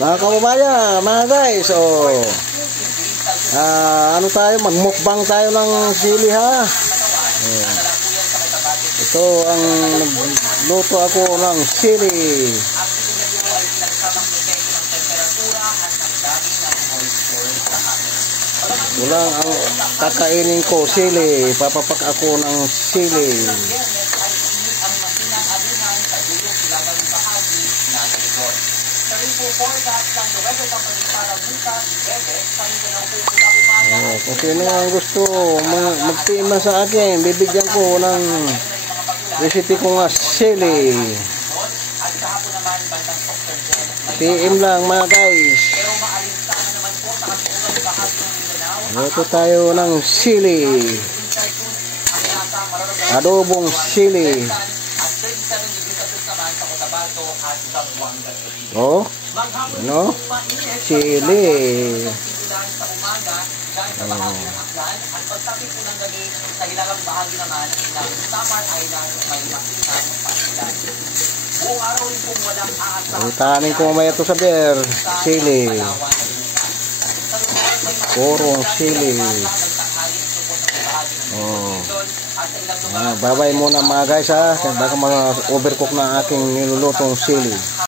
Mga kababayan, mga guys, ano tayo, magmukbang tayo ng sili ha. Ito ang nagluto ako ng sili. Walang ang kakainin ko sili, papapak ako ng sili. Kung sino ang gusto magtima sa akin, bibigyan ko ng recipe ko nga sili. PM lang mga guys. Luto tayo ng sili. Adobong sili. Oh, ano? Sili. Itanin ko mamaya ito sa beer. Sili. Purong sili. Bye-bye muna mga guys ha. Baka ma-overcook na aking nilulutong sili.